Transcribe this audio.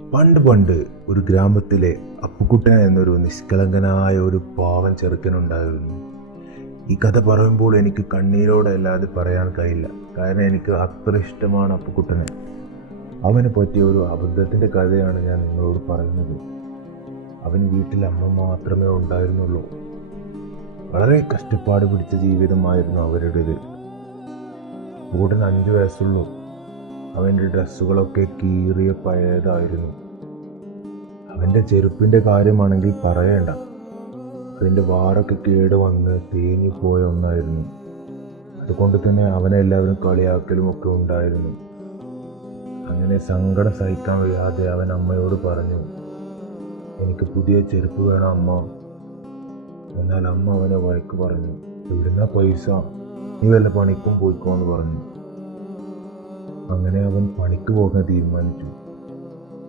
പണ്ട് പണ്ട് ഒരു ഗ്രാമത്തിലെ അപ്പുക്കുട്ടൻ എന്നൊരു നിഷ്കളങ്കനായ ഒരു പാവൻ ചെറുക്കനുണ്ടായിരുന്നു. ഈ കഥ പറയുമ്പോൾ എനിക്ക് കണ്ണീരോടെ അല്ലാതെ പറയാൻ കഴിയില്ല. കാരണം എനിക്ക് അത്ര ഇഷ്ടമാണ് അപ്പുക്കുട്ടനെ. അവന് പറ്റിയ ഒരു അബദ്ധത്തിൻ്റെ കഥയാണ് ഞാൻ നിങ്ങളോട് പറയുന്നത്. അവന് വീട്ടിൽ അമ്മ മാത്രമേ ഉണ്ടായിരുന്നുള്ളൂ. വളരെ കഷ്ടപ്പാട് പിടിച്ച ജീവിതമായിരുന്നു അവരുടേത്. അപ്പുക്കുട്ടൻ 5 വയസ്സുള്ളൂ. അവൻ്റെ ഡ്രസ്സുകളൊക്കെ കീറിയ പഴയതായിരുന്നു. അവൻ്റെ ചെരുപ്പിൻ്റെ കാര്യമാണെങ്കിൽ പറയേണ്ട, അതിൻ്റെ വാറൊക്കെ കേട് വന്ന് തേഞ്ഞു പോയ ഒന്നായിരുന്നു. അതുകൊണ്ട് തന്നെ അവനെ എല്ലാവരും കളിയാക്കലും ഒക്കെ ഉണ്ടായിരുന്നു. അങ്ങനെ സങ്കടം സഹിക്കാൻ വയ്യാതെ അവൻ അമ്മയോട് പറഞ്ഞു, എനിക്ക് പുതിയ ചെരുപ്പ് വേണം അമ്മ. എന്നാൽ അമ്മ അവനെ വഴക്ക് പറഞ്ഞു, എവിടുന്ന പൈസ, നീ വല്ല പണിക്കും പോയിക്കോ എന്ന് പറഞ്ഞു. അങ്ങനെ അവൻ പണിക്ക് പോകാൻ തീരുമാനിച്ചു.